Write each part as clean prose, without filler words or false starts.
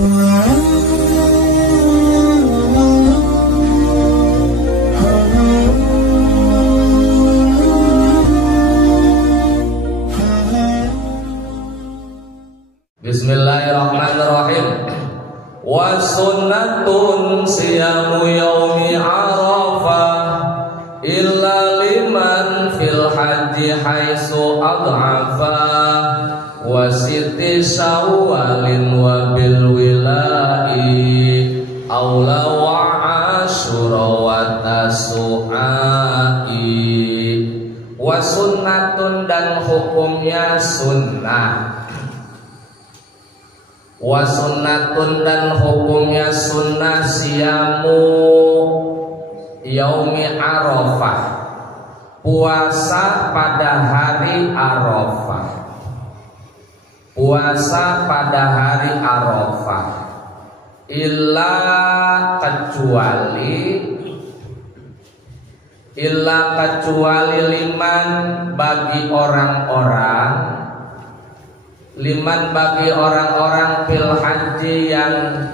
Bismillahirrahmanirrahim. Wa sunnatun siyamu yaumi arafah illa liman fil haji haitsu adhafa wa siti syawalin wa bil wilai aula wa asyura wa tasu'ai. Wa sunnatun, dan hukumnya sunnah. Wa sunnatun, dan hukumnya sunnah siyamu yaumi arafah, puasa pada hari Arafah. Puasa pada hari Arafah illa kecuali liman bagi orang-orang fil haji yang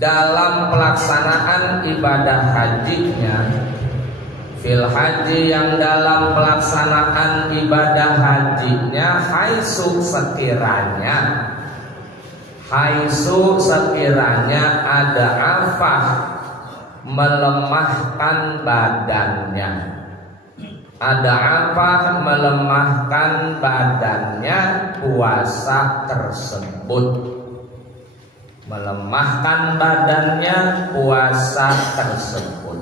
dalam pelaksanaan ibadah hajinya, fil haji yang dalam pelaksanaan ibadah hajinya, haitsu sekiranya ada afah, melemahkan badannya. Ada apa melemahkan badannya puasa tersebut. Melemahkan badannya puasa tersebut.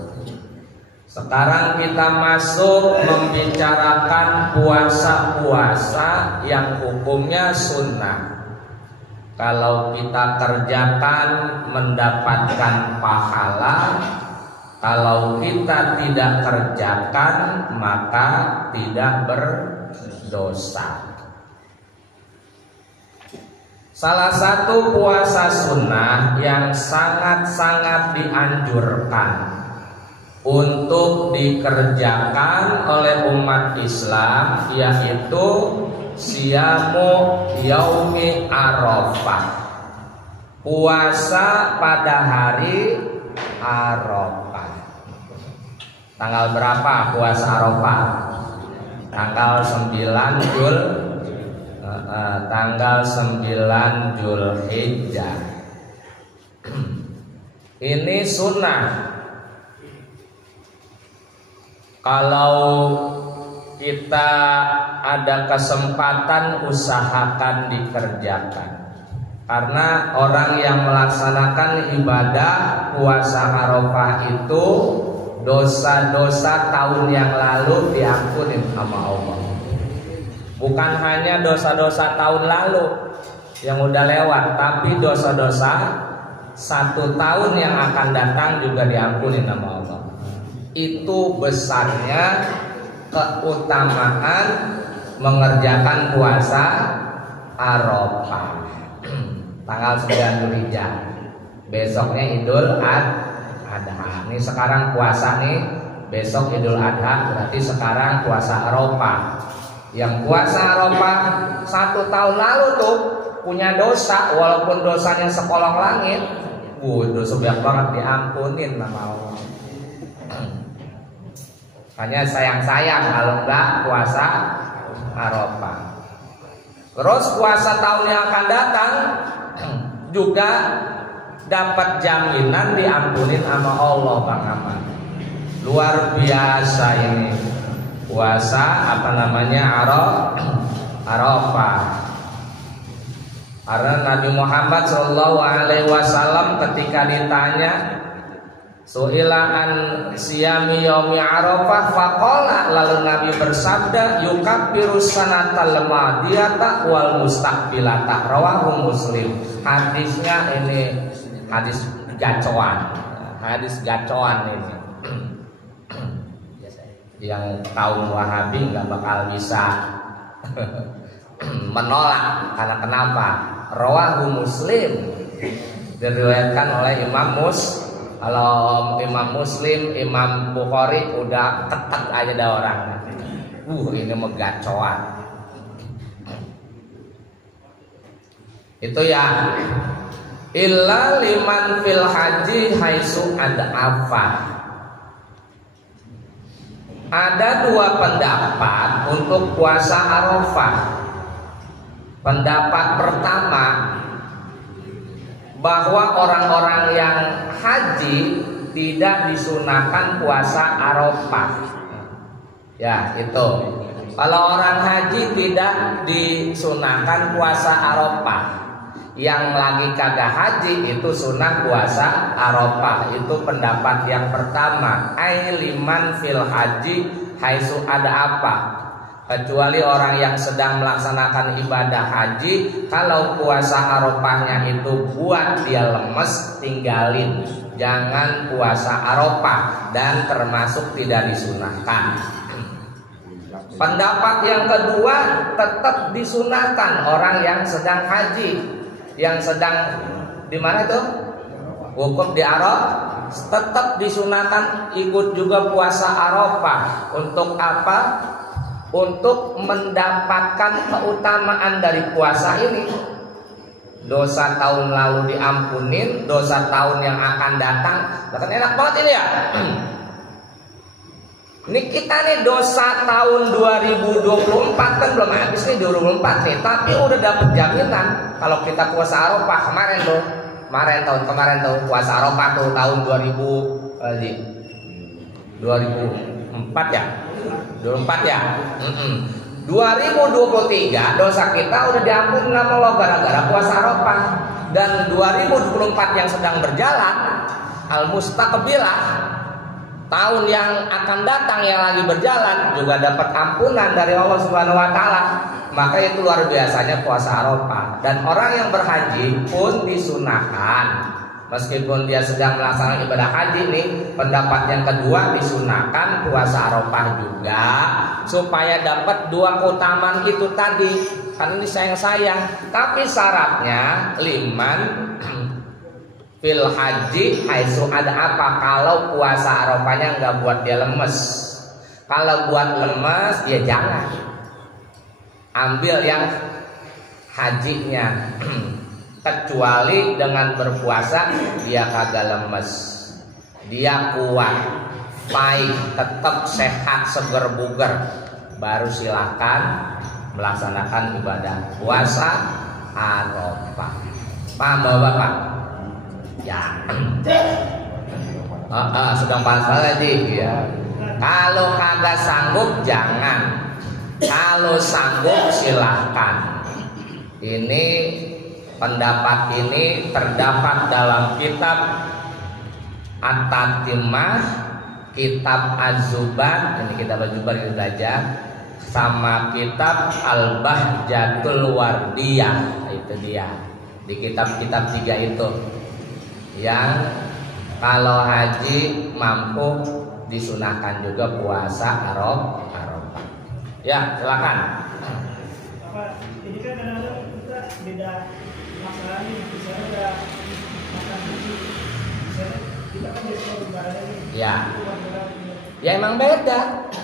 Sekarang kita masuk membicarakan puasa-puasa yang hukumnya sunnah. Kalau kita kerjakan mendapatkan pahala, kalau kita tidak kerjakan maka tidak berdosa. Salah satu puasa sunnah yang sangat-sangat dianjurkan untuk dikerjakan oleh umat Islam yaitu siyamu yaumi arafah, puasa pada hari Arafah. Tanggal berapa puasa Arafah? Tanggal 9 Zulhijjah. Ini sunnah. Kalau kita ada kesempatan, usahakan dikerjakan. Karena orang yang melaksanakan ibadah puasa Arafah itu dosa-dosa tahun yang lalu diampuni sama Allah. Bukan hanya dosa-dosa tahun lalu yang udah lewat, tapi dosa-dosa 1 tahun yang akan datang juga diampuni sama Allah. Itu besarnya keutamaan mengerjakan puasa Arafah. Tanggal 9 Zulhijjah. Besoknya Idul Adha. Ini sekarang puasa nih, besok Idul Adha, berarti sekarang puasa Arafah. Yang puasa Arafah 1 tahun lalu tuh punya dosa, walaupun dosanya sekolong langit, dosa banyak banget diampunin sama Allah. Hanya sayang-sayang kalau enggak puasa Arafah. Terus puasa tahun yang akan datang juga dapat jaminan diampunin sama Allah, Bang Ahmad. Luar biasa ini puasa Arafah. Karena Nabi Muhammad SAW ketika ditanya su'ilaan siyami yaumi Arafah faqala, lalu Nabi bersabda yukaffirus sanatal madiyata wal mustaqbilata, rawahu Muslim. Hadisnya ini hadis gacoan ini. Yang kaum Wahabi nggak bakal bisa menolak, karena kenapa? Rawahu Muslim, diriwayatkan oleh Imam Kalau Imam Muslim, Imam Bukhari udah ketat aja dah orang. Ini megacoan. Itu ya illa liman fil haji haitsu ad'afa. Ada dua pendapat untuk puasa Arafah. Pendapat pertama, bahwa orang-orang yang haji tidak disunahkan puasa Arafah. Ya, itu. Kalau orang haji tidak disunahkan puasa Arafah. Yang lagi kagak haji itu sunah puasa Arafah. Itu pendapat yang pertama. Ai liman fil haji haitsu ada apa? Kecuali orang yang sedang melaksanakan ibadah haji, kalau puasa Arafahnya itu buat dia lemes, tinggalin. Jangan puasa Arafah dan termasuk tidak disunahkan. Pendapat yang kedua, tetap disunahkan orang yang sedang haji. Yang sedang di mana itu? Wukuf di Arafah, tetap disunahkan ikut juga puasa Arafah. Untuk apa? Untuk mendapatkan keutamaan dari puasa ini. Dosa tahun lalu diampunin, dosa tahun yang akan datang. Kan enak banget ini ya. Ini kita nih dosa tahun 2024 kan belum habis nih 2024 nih, tapi udah dapet jaminan kalau kita puasa Arafah kemarin tahun kemarin puasa Arafah tuh tahun 2004 ya. 2004 ya. 2023 dosa kita udah diampuni sama Allah gara-gara puasa Arafah. Dan 2024 yang sedang berjalan, al-mustaqbilah, tahun yang akan datang yang lagi berjalan juga dapat ampunan dari Allah Subhanahu wa taala. Maka itu luar biasanya puasa Arafah. Dan orang yang berhaji pun disunahkan. Meskipun dia sedang melaksanakan ibadah haji nih, pendapat yang kedua disunahkan puasa Arafah juga supaya dapat dua keutamaan itu tadi. Karena ini sayang-sayang. Tapi syaratnya liman fil haji haitsu ada apa? Kalau puasa Arafahnya nggak buat dia lemes. Kalau buat lemes ya jangan. Ambil yang hajinya. Kecuali dengan berpuasa dia kagak lemes. Dia kuat, baik, tetap sehat, seger buger. Baru silakan melaksanakan ibadah puasa Arafah. Paham Bapak? Ya, sedang panas lagi ya. Kalau kagak sanggup jangan. Kalau sanggup silahkan. Ini pendapat ini terdapat dalam kitab At-Tatimah, kitab Az-Zubat, ini kitab Az-Zubat kita belajar, sama kitab Al-Bahjatul Wardiyah. Itu dia. Di kitab-kitab 3 itu. Yang kalau haji mampu disunahkan juga puasa Arafah. Ya, silakan. Ini kan kadang-kadang kita beda masalahnya. Misalnya udah makan haji, misalnya kita kan biasa lebaran ini. Ya. Ya emang beda,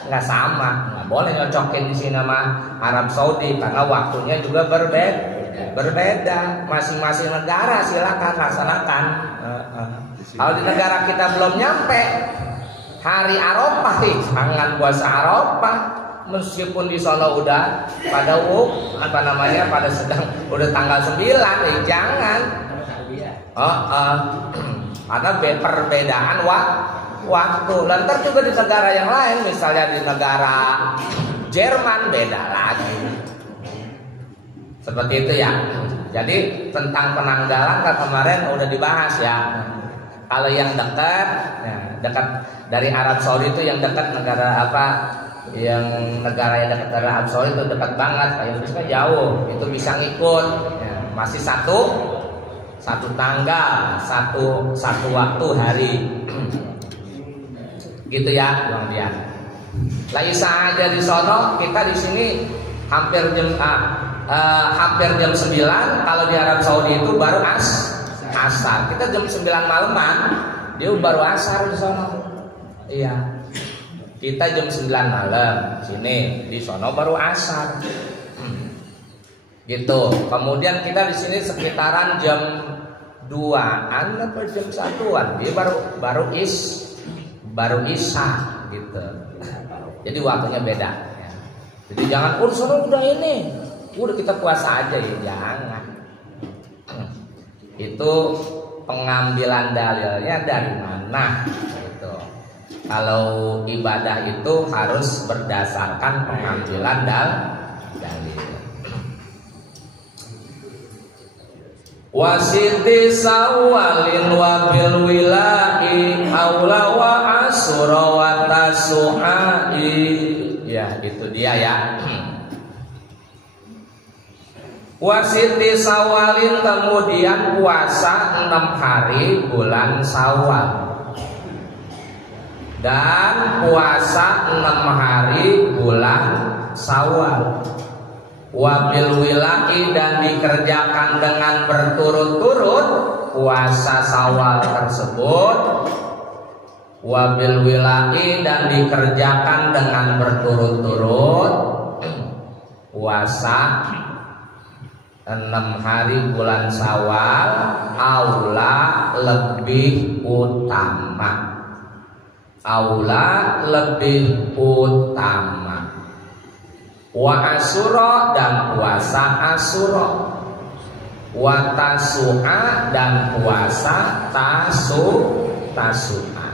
nggak sama, nggak boleh nyocokin di sini sama Arab Saudi karena waktunya juga berbeda. Masing-masing negara silakan laksanakan. Kalau di negara kita belum nyampe hari Arafah, jangan puasa Arafah. Meskipun di Solo udah pada pada sedang udah tanggal 9, jangan. Ada perbedaan waktu. Lantar juga di negara yang lain, misalnya di negara Jerman beda lagi. Seperti itu ya. Jadi tentang penanggalan kan kemarin udah dibahas ya. Kalau yang dekat dari Arab Saudi itu yang dekat negara apa? Yang negara yang dekat dari Arab Saudi itu dekat banget. Kayak Indonesia jauh, itu bisa ngikut. Ya, masih satu tanggal, satu waktu hari. Gitu ya, Bang Dian. Laisa aja di sono, kita di sini hampir jam 9. Kalau di Arab Saudi itu baru asar. Kita jam 9 malaman, dia baru asar di sono. Iya. Kita jam 9 malam sini, di sono baru asar. Gitu. Kemudian kita di sini sekitaran jam 2 2-an atau jam 1-an dia baru isya gitu. Jadi waktunya beda ya. Jadi jangan urusan udah ini, udah kita puasa aja ya, jangan. Itu pengambilan dalilnya dari mana gitu. Kalau ibadah itu harus berdasarkan pengambilan dalil. Wasiti sawalin wa bil wilai aula wa asura wa tasu'ai. Ya, itu dia ya. Wasiti sawalin kemudian puasa 6 hari bulan Syawal. Dan puasa 6 hari bulan Syawal. Wabil wilai dan dikerjakan dengan berturut-turut puasa Syawal tersebut. Wabil wilai dan dikerjakan dengan berturut-turut puasa 6 hari bulan Syawal aula lebih utama. Aula lebih utama. Wa asyura dan puasa asyura. Wa tasu'a dan puasa tasu'a.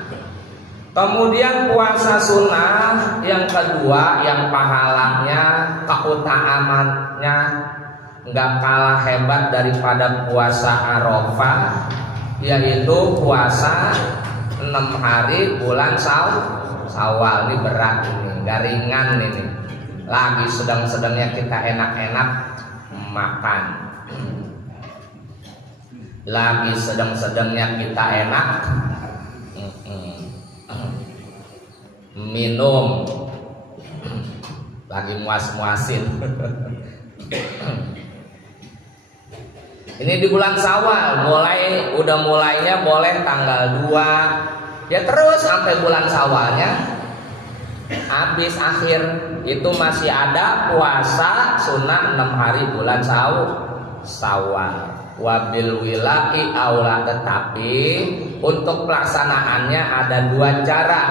Kemudian puasa sunnah yang kedua yang pahalanya, keutamaannya nggak kalah hebat daripada puasa Arafah, yaitu puasa 6 hari bulan Syawal. Ini berat ini, nggak ringan ini. Lagi sedang-sedangnya kita enak-enak makan, lagi sedang-sedangnya kita enak minum, lagi muas-muasin. Ini di bulan Syawal, mulainya boleh tanggal 2 ya, terus sampai bulan Syawalnya habis akhir itu masih ada puasa sunnah 6 hari bulan Syawal. Wabil wilai aula, tetapi untuk pelaksanaannya ada 2 cara.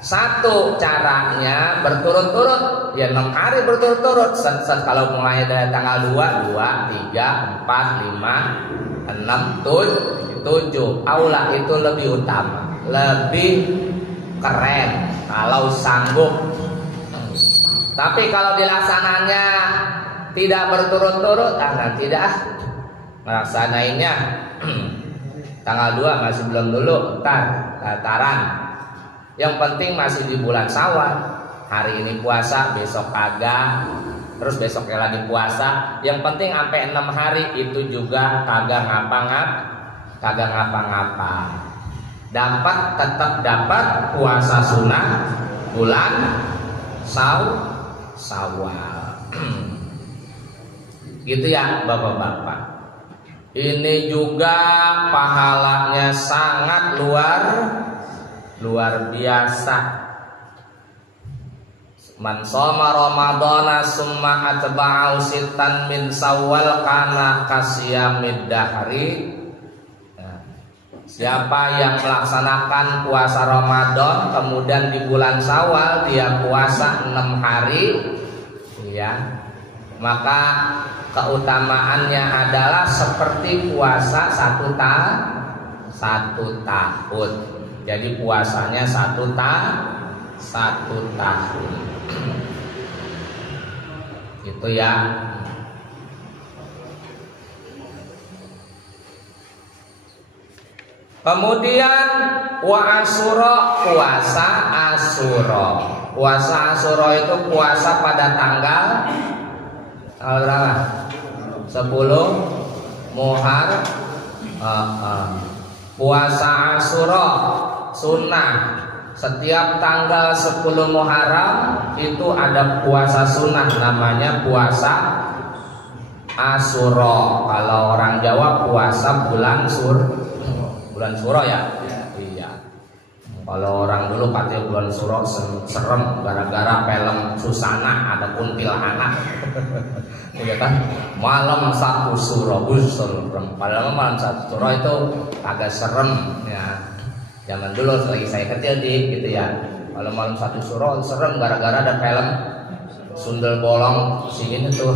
Satu caranya berturut-turut, ya 6 hari berturut-turut. Set kalau mulai dari tanggal 2, 3, 4, 5, 6, 7. Aula itu lebih utama, lebih keren kalau sanggup. Tapi kalau dilaksananya tidak berturut-turut, nanti dah melaksanainnya tanggal 2 masih belum dulu, dataran. Yang penting masih di bulan Syawal. Hari ini puasa, besok kagak, terus besoknya lagi puasa. Yang penting sampai 6 hari itu juga kagak ngapa-ngapa. Tetap dapat puasa sunnah bulan Syawal. Gitu ya Bapak-bapak. Ini juga pahalanya sangat luar biasa. Man shoma ramadhana summa atba'ahu sittan min Syawal kana kasiyamid dahri. Siapa yang melaksanakan puasa Ramadan kemudian di bulan Syawal dia puasa 6 hari ya, maka keutamaannya adalah seperti puasa 1 tahun. Jadi puasanya 1 tahun. Gitu ya. Kemudian wa asyura, puasa Asyura. Puasa Asyura itu puasa pada tanggal berapa? 10 Muharram. Puasa Asyura sunnah. Setiap tanggal 10 Muharram itu ada puasa sunnah, namanya puasa Asyura. Kalau orang Jawa puasa bulan Syuro ya. Iya. Kalau orang dulu katanya bulan Suro serem gara-gara film Susana ada kuntilanak. Ya kan? Malam 1 Suro serem. Padahal malam 1 Suro itu agak serem ya. Zaman dulu lagi saya kecil gitu ya. Kalau malam 1 Suro serem gara-gara ada film Sundel Bolong si ini tuh.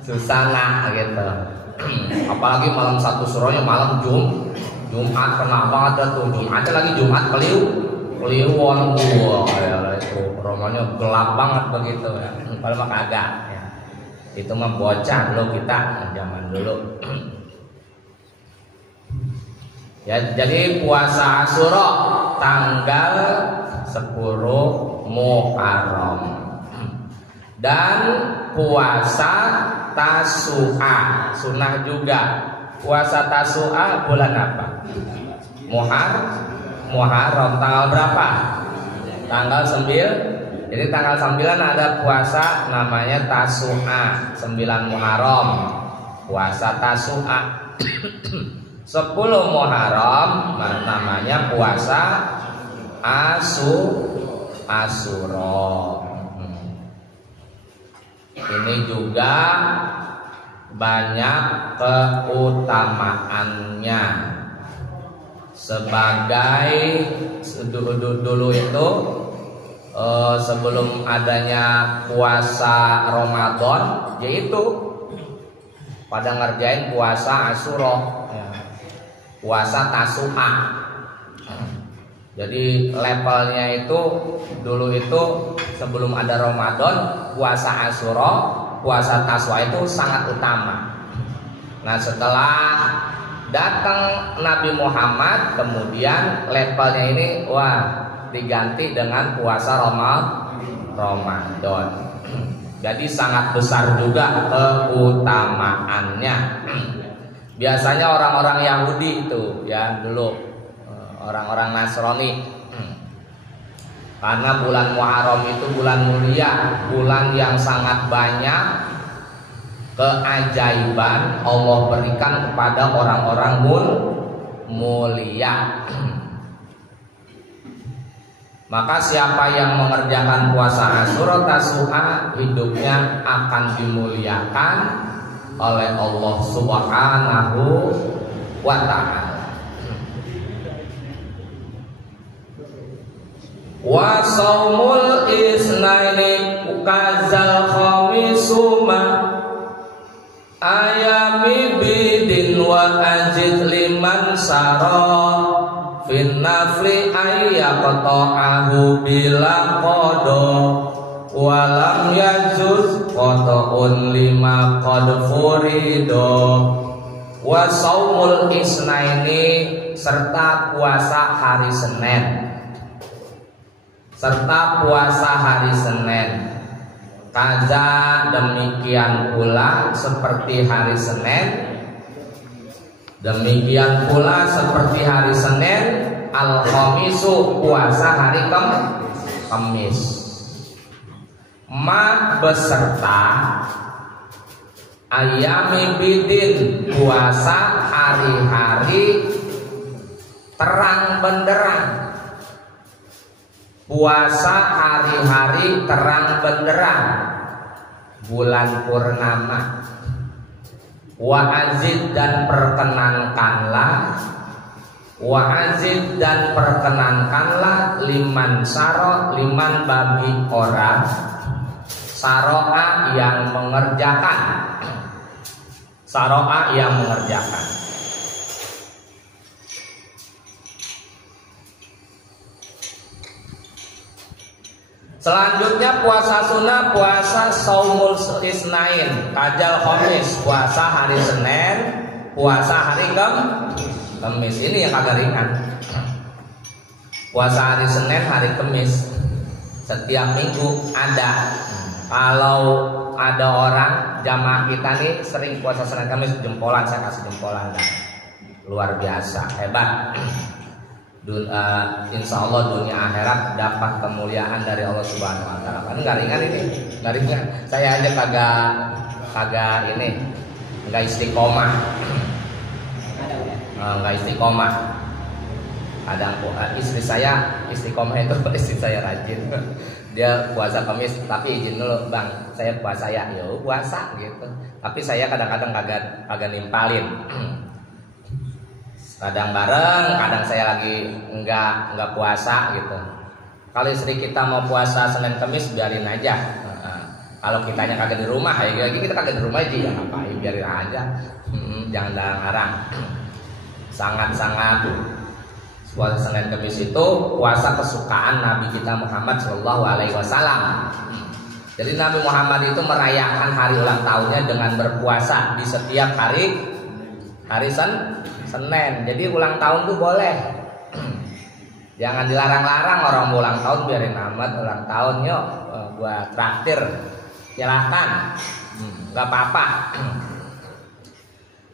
Susana gitu. Apalagi malam 1 Suronya malam Jumat kena banget tuh. Jumatnya lagi Jumat Kliwon ya itu romanya gelap banget begitu ya. Kalau mah kagak ya. Itu mah bocah lo kita zaman dulu. Ya, jadi puasa Asyura tanggal 10 Muharram dan puasa Tasu'a sunnah juga. Puasa Tasu'a bulan apa? Muharram tanggal berapa? Tanggal 9. Jadi tanggal 9 ada puasa namanya Tasu'a, 9 Muharram. Puasa Tasu'a. 10 Muharram namanya puasa Asyura. Ini juga banyak keutamaannya. Sebagai dulu itu sebelum adanya puasa Ramadan, yaitu pada ngerjain puasa Asyura, puasa Tasu'a. Jadi levelnya itu dulu itu sebelum ada Ramadan, puasa Asyura, puasa Tasu'a itu sangat utama. Nah, setelah datang Nabi Muhammad, kemudian levelnya ini diganti dengan puasa Ramadan. Jadi sangat besar juga keutamaannya. Biasanya orang-orang Yahudi itu ya dulu, orang-orang Nasrani, karena bulan Muharram itu bulan mulia, bulan yang sangat banyak keajaiban Allah berikan kepada orang-orang mulia. Maka siapa yang mengerjakan puasa Asyura Tasu'a, hidupnya akan dimuliakan oleh Allah Subhanahu wa ta'ala. Wa shaumul isnaini kazal khamisuma ayami bidin wa ajid liman sara fin nafli ayyaqta'ahu bila qada walam yajuz qata'un lima qad furido. Wa shaumul isnaini serta puasa hari Senin, serta puasa hari Senin. Kaza demikian pula seperti hari Senin, demikian pula seperti hari Senin al-khamisu puasa hari Kamis. Ma beserta ayami bidin puasa hari-hari terang benderang, puasa hari-hari terang benderang, bulan purnama. Wa azid dan perkenankanlah, wa azid dan perkenankanlah liman saro, liman bagi orang saro'a yang mengerjakan, saro'a yang mengerjakan. Selanjutnya puasa sunnah, puasa saumul isnain kajal khamis, puasa hari Senin, puasa hari Kamis. Ini yang agak ringan. Puasa hari Senin, hari Kamis, setiap minggu ada. Kalau ada orang jamaah kita nih sering puasa Senin Kamis, jempolan, saya kasih jempolan. Luar biasa, hebat. Insya Allah dunia akhirat dapat kemuliaan dari Allah Subhanahu Wa Taala. Kan nggak ringan ini, nggak ringan. Saya aja kagak ini, nggak istiqomah, nggak istiqomah. Kadang istri saya istiqomah itu istri saya rajin. Dia puasa Kamis tapi izin dulu bang, saya puasa ya, yo puasa gitu. Tapi saya kadang-kadang kagak nimpalin. Kadang bareng, kadang saya lagi enggak puasa gitu. Kalau istri kita mau puasa Senin Kamis biarin aja. Kalau kitanya kagak di rumah, ya lagi kita kagak di rumah aja ya ngapain, biarin aja. Jangan larang. Sangat-sangat puasa Senin Kamis itu puasa kesukaan Nabi kita Muhammad Shallallahu Alaihi Wasallam. Jadi Nabi Muhammad itu merayakan hari ulang tahunnya dengan berpuasa di setiap hari Senin. Jadi ulang tahun tuh boleh. Jangan dilarang-larang orang mau ulang tahun, biarin amat ulang tahun yuk, gua traktir, silakan, nggak apa-apa.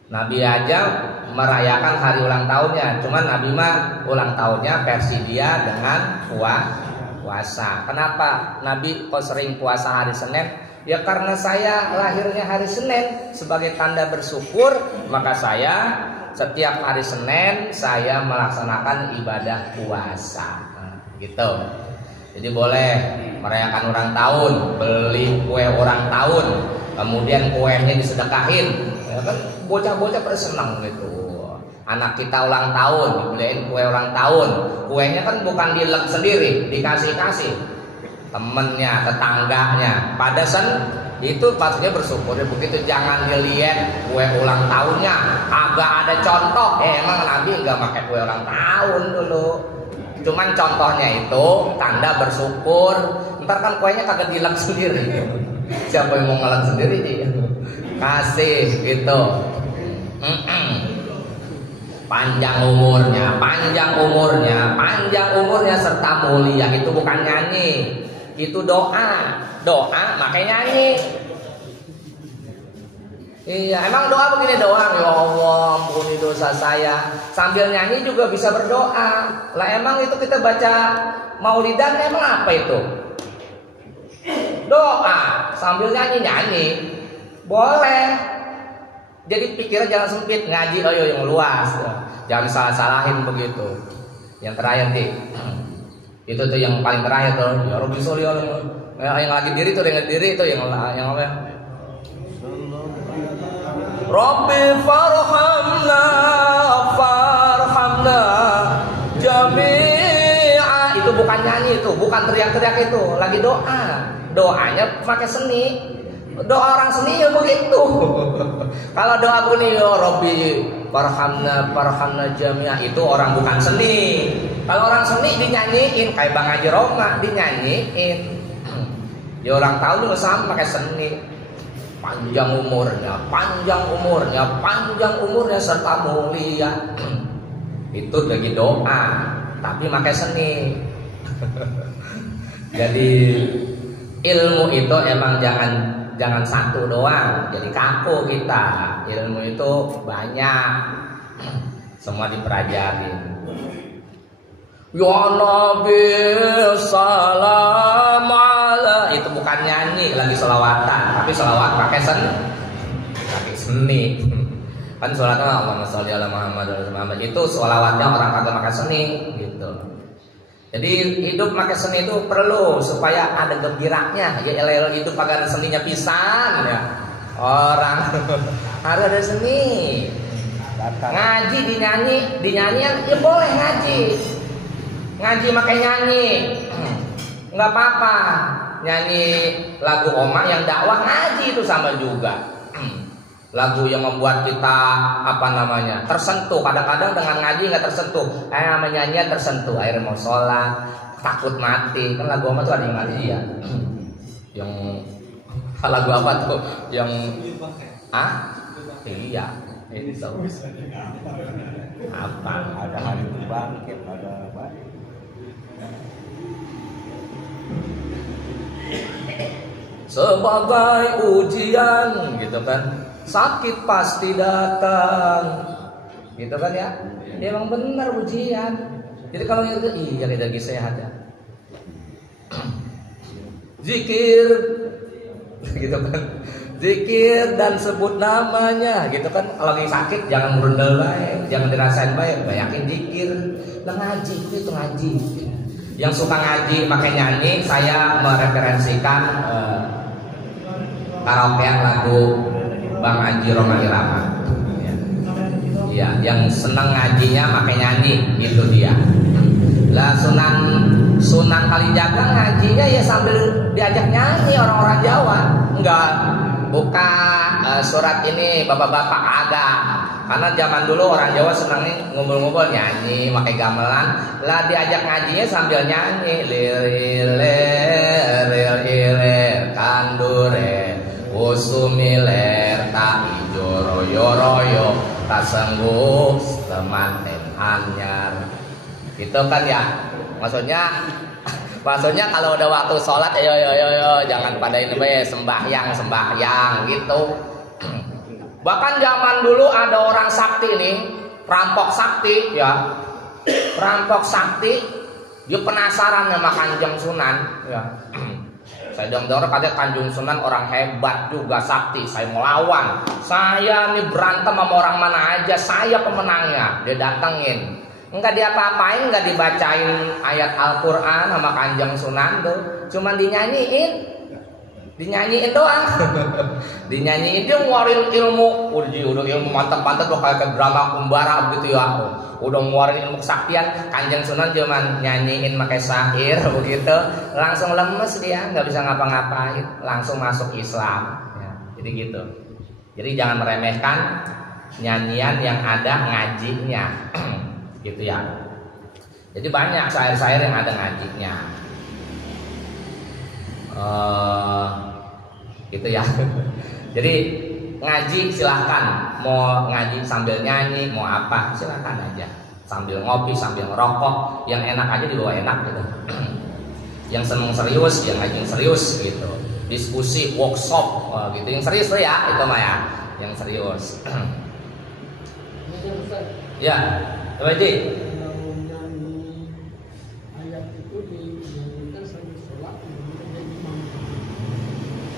Nabi aja merayakan hari ulang tahunnya, cuman Nabi mah ulang tahunnya versi dia dengan puasa. Kenapa Nabi kok sering puasa hari Senin? Ya karena saya lahirnya hari Senin, sebagai tanda bersyukur, maka saya setiap hari Senin saya melaksanakan ibadah puasa. Gitu. Jadi boleh merayakan ulang tahun, beli kue ulang tahun, kemudian kuenya disedekahin. Ya kan bocah-bocah pada senang gitu. Anak kita ulang tahun, dibeliin kue ulang tahun. Kuenya kan bukan dilek sendiri, dikasih-kasih temennya, tetangganya. Pada itu maksudnya bersyukur. Begitu jangan dilihat kue ulang tahunnya agak ada contoh. Emang Nabi nggak pakai kue ulang tahun dulu. Cuman contohnya itu tanda bersyukur. Ntar kan kuenya kagak dilek sendiri. Siapa yang mau ngelek sendiri dia? Kasih gitu. Panjang umurnya serta mulia. Itu bukan nyanyi, itu doa makanya nyanyi. Iya, emang doa begini doang, ya Allah ampuni dosa saya. Sambil nyanyi juga bisa berdoa. Lah emang itu kita baca maulidan emang apa itu? Doa sambil nyanyi boleh. Jadi pikiran jangan sempit, ngaji yang luas. Jangan salah-salahin begitu. Yang terakhir nih, itu tuh yang paling terakhir tuh. Ya Rabbi sholli yang lagi diri tuh, yang apa? Rabbi farhamna jami'a. Itu bukan nyanyi, itu bukan teriak-teriak, itu lagi doa. Doanya pakai seni. Doa orang seni ya begitu. Kalau doa begini, ya Rabbi farhamna jami'a, itu orang bukan seni. Kalau orang seni dinyanyiin, kayak Bang Haji Roma dinyanyiin. Ya orang tahu juga sama pakai seni. Panjang umurnya serta mulia. Itu lagi doa, tapi pakai seni. Jadi ilmu itu emang jangan satu doang, jadi kaku kita. Ilmu itu banyak, semua dipelajarin. Ya Nabi salam ala, itu bukan nyanyi, lagi selawatan, tapi selawat pakai seni. Kan sholatnya Allahumma sholli ala Muhammad wa Muhammad, itu selawatnya orang kagak pakai seni gitu. Jadi hidup pakai seni itu perlu supaya ada gembiranya. Ya hidup pakai seninya pisan ya. Orang harus ada seni. Ngaji dinyanyian ya boleh ngaji. Ngaji makai nyanyi. Enggak apa-apa. Nyanyi lagu Oma yang dakwah, ngaji itu sama juga. Lagu yang membuat kita tersentuh. Kadang-kadang dengan ngaji nggak tersentuh, nyanyian tersentuh, akhirnya mau sholat takut mati. Kan lagu apa tuh ada yang mati ya? Yang lagu apa tuh? Yang iya itu apa? Ada hari bangkit, ada apa? Sebagai ujian gitu kan. Sakit pasti datang, gitu kan ya? Ya emang benar ujian. Jadi kalau itu iya kita lagi sehat ya. Zikir, gitu kan? Zikir dan sebut namanya gitu kan. Kalau lagi sakit jangan merundel baik, jangan dirasain baik, banyakin zikir. Lah ngaji itu ngaji. Yang suka ngaji pakai nyanyi, saya mereferensikan karaokean lagu Bang Haji Roma Irama. Ya, yang senang ngajinya pakai nyanyi itu dia. Lah Sunan Kalijaga ngajinya ya sambil diajak nyanyi orang-orang Jawa. Enggak buka surat ini bapak-bapak ada. Karena zaman dulu orang Jawa senangnya ngumpul-ngumpul nyanyi, pakai gamelan. Lah diajak ngajinya sambil nyanyi, lilir kandure usumiler tak ijo royo kasenggus tematen anyar. Gitu kan ya. Maksudnya kalau udah waktu sholat yo jangan pada ini sembahyang gitu. Bahkan zaman dulu ada orang sakti nih, perampok sakti ya. Perampok sakti dia penasaran sama Kanjeng Sunan ya. Saya dengar katanya Kanjeng Sunan orang hebat juga sakti, saya melawan. Saya nih berantem sama orang mana aja, saya pemenangnya. Dia datengin. Enggak diapa-apain, enggak dibacain ayat Al-Quran sama Kanjeng Sunan tuh, cuman dinyanyiin doang. Dinyanyiin, dia ngeluarin ilmu. Udah ilmu mantap-mantap loh, kayak drama Kumbara begitu ya. Udah ngeluarin ilmu kesaktian. Kanjeng Sunan cuman nyanyiin pakai syair begitu, langsung lemes dia, nggak bisa ngapa-ngapain, langsung masuk Islam ya. Jadi gitu. Jadi jangan meremehkan nyanyian yang ada ngajinya. Gitu ya. Jadi banyak syair-syair yang ada ngajinya. Gitu ya. Jadi ngaji silahkan, mau ngaji sambil nyanyi, mau apa silahkan aja. Sambil ngopi, sambil ngerokok, yang enak aja dibawa enak gitu. Yang seneng serius, yang ngaji serius gitu. Diskusi, workshop gitu. Yang serius tuh ya, itu mah ya. Yang serius. Ya. Coba Ji.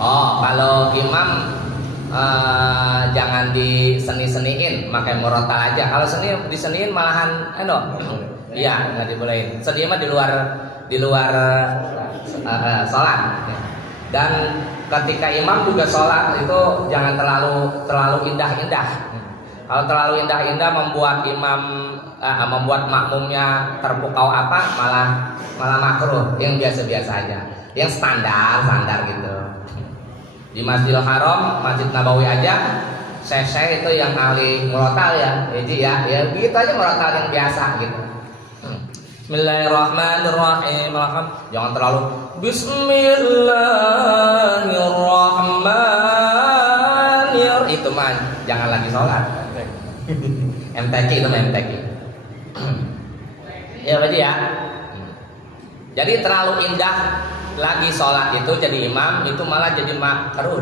Oh, kalau imam jangan diseni-seniin, pakai murotal aja. Kalau diseniin malahan iya, nggak dibolehin. Seni mah di luar sholat. Dan ketika imam juga sholat itu jangan terlalu indah-indah. Kalau terlalu indah-indah membuat makmumnya terpukau malah makruh. Yang biasa-biasa aja, yang standar gitu. Di Masjidil Haram, Masjid Nabawi aja, saya itu yang ahli murotal ya, jadi ya begitu aja murotal yang biasa gitu. Bismillahirrahmanirrahim. Jangan terlalu Bismillahirrahmanirrahim. Itu mah jangan lagi sholat. MTQ itu MTQ. Ya berarti ya. Jadi terlalu indah lagi sholat itu jadi imam itu malah jadi makruh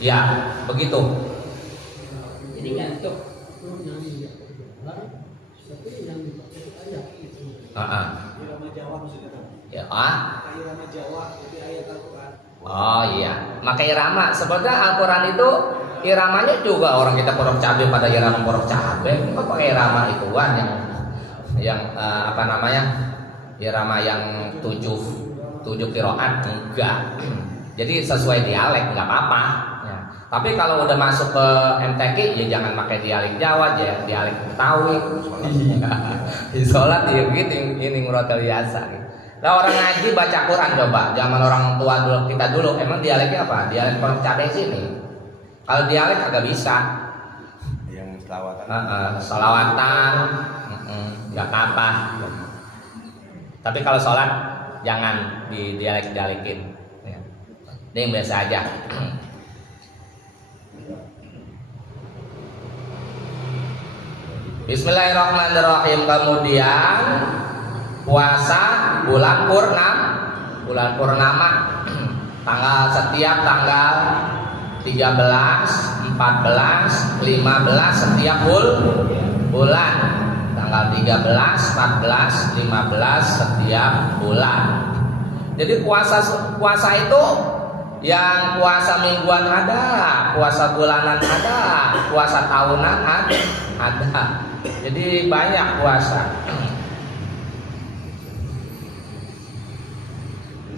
ya begitu. Jadi ngantuk. Ya oh iya, maka irama sebetulnya Al-Quran itu iramanya juga orang kita porok cabai pada irama porok cabai, kok pakai irama ituan yang apa namanya? Irama yang 7 qiraat enggak. Jadi sesuai dialek enggak apa-apa ya. Tapi kalau udah masuk ke MTQ ya jangan pakai dialek Jawa, ya dialek Betawi. Di sholat ya gitu, ini murotal biasa. Nah orang ngaji baca Quran coba, zaman orang tua kita dulu emang dialeknya apa? Dialek porok cabai sini. Kalau dialek agak bisa. Yang selawatan. Enggak apa-apa. Tapi kalau sholat jangan dialek-dialekin ya. Ini yang biasa aja. Bismillahirrahmanirrahim. Kemudian puasa bulan purnama setiap tanggal 13, 14, 15 setiap bulan. Tanggal 13, 14, 15 setiap bulan. Jadi puasa itu yang puasa mingguan ada, puasa bulanan ada, puasa tahunan ada. Jadi banyak puasa.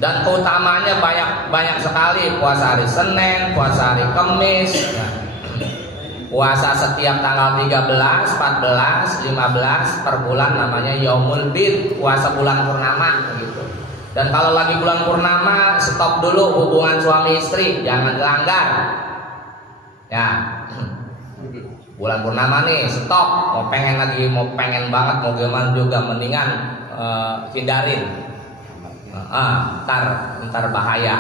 Dan keutamanya banyak sekali, puasa hari Senin, puasa hari Kamis, puasa setiap tanggal 13, 14, 15 per bulan namanya Yaumul Bid, puasa bulan purnama gitu. Dan kalau lagi bulan purnama, stop dulu hubungan suami istri, jangan dilanggar. Ya, bulan purnama nih, stop. Mau pengen banget, mau gimana juga, mendingan hindarin. Ntar bahaya.